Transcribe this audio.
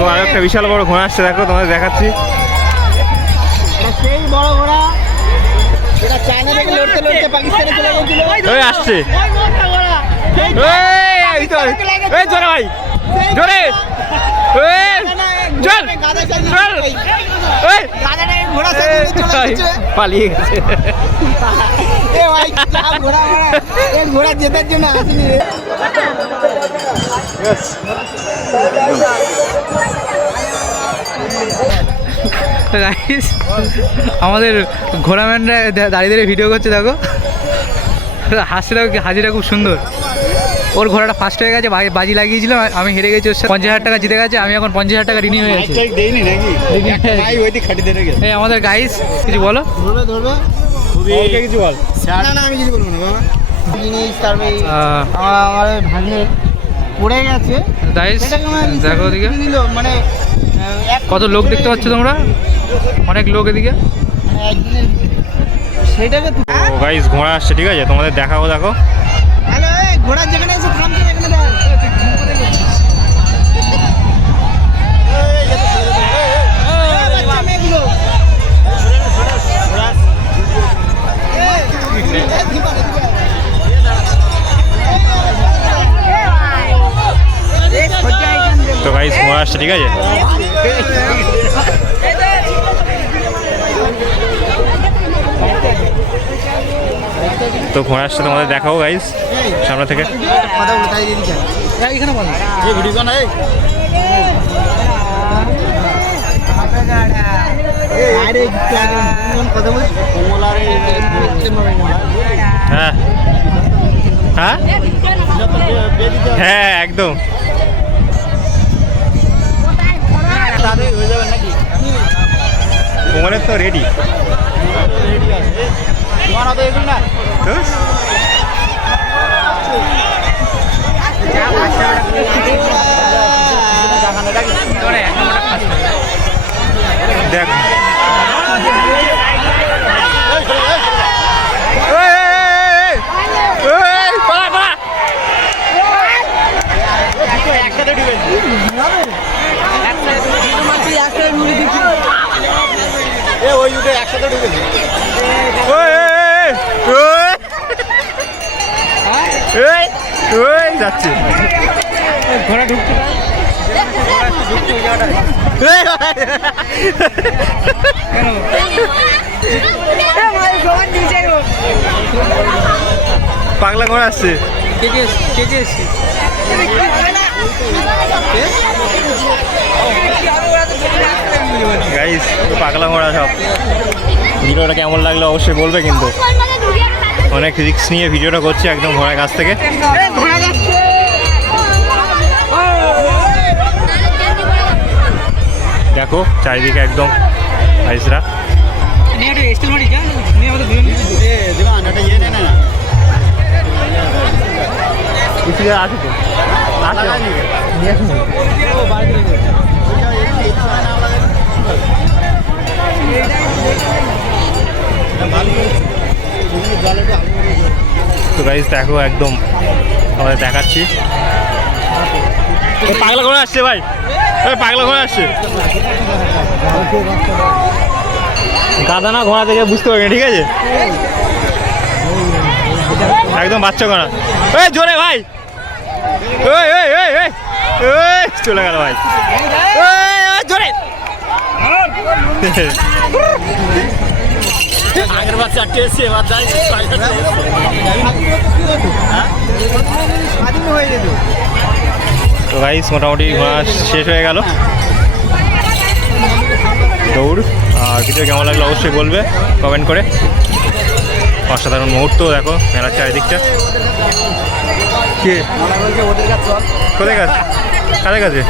দেখো আর একটা বিশাল বড় ঘোড়া আসছে দেখো তোমাদের দেখাচ্ছি। সেই বড় ঘোড়া। এটা চায়না থেকে লড়তে লড়তে পাকিস্তানে চলে গেছিল। ওই আসছে। ওই মোটা ঘোড়া। সেই এই, এই তো এই জোরে ভাই। জোরে। এই, চল। গাদা চালিয়ে চল। এই, গাদাটাকে ঘোড়া চালিয়ে চলে গেছে। পালিয়ে গেছে। এ ভাই ঘোড়া ঘোড়া। এই ঘোড়া জেতার জন্য আসেনি রে। তো guys, আমাদের ঘোড়াম্যানরা দা- দাঁড়িয়ে দাঁড়িয়ে ভিডিও করছে দেখো। হাসিটা হাজিরা খুব সুন্দর। ওর ঘোড়াটা ফার্স্ট হয়ে গেছে বাজি- বাজি লাগিয়েছিল আমি হেরে গেছি ওর সাথে পঞ্চাশ হাজার টাকা জিতে গেছে আমি এখন পঞ্চাশ হাজার টাকা ঋণী হয়ে গেছি। এই আমাদের গাইস কিছু বলো? কিছু বল। না না আমি কিছু বলব না বাবা জিনিস তারপরে আমার ভাগ্নে পড়ে গেছে। গাইস দেখো ওদিকে। মানে কত লোক দেখতে পাচ্ছ তোমরা? অনেক লোক এদিকে। গাইস ঘোড়া আসছে, ঠিক আছে? তোমাদের দেখাবো, দেখো। তো গাইস ঘোড়া আসছে, ঠিক আছে? তো ঘোড়া আসছে তোমাদের দেখাও গাইস সামনে থেকে। হ্যাঁ। হ্যাঁ তাই একদম হয়ে যাবে নাকি? কোমরের তো রেডি তোমার তো এগুলো না দেখ এই, এই, এই, এই, এই, পালা, পালা। এ ওই উঠে একসাথে ঢুকেছে যাচ্ছে। ঘোড়া ঢুকতে পাগলা করে আসছে। কে কে এসছে? কে কে? পাগলা ঘোড়া সব। ভিডিওটা কেমন লাগল অবশ্যই বলবে কিন্তু। অনেক রিস্ক নিয়ে ভিডিওটা করছি একদম ঘোড়ার কাছ থেকে। দেখো চারিদিকে একদম ভাইসরা। তো আছে তো গাইজ দেখো একদম আমাদের দেখাচ্ছি। পাগলা ঘোড়া আসছে ভাই। ওই পাগলা ঘোড়া আসছে। গাদা না ঘোড়া থেকে বুঝতে পারিনি, ঠিক আছে? একদম বাচ্চা ঘোড়া। এই জোরে ভাই। ওই ওই ওই ওই ওই চলে গেল ভাই। আগের বার চারটে এবার যাই তো গাইস মোটামুটি ঘোরা শেষ হয়ে গেল। দৌড় আর ভিডিও কেমন লাগল অবশ্যই বলবে কমেন্ট করে। অসাধারণ মুহূর্ত দেখো মেলার চারিদিকটা। কে? ওদের কাছে কোথায় কাছে কাদের কাছে?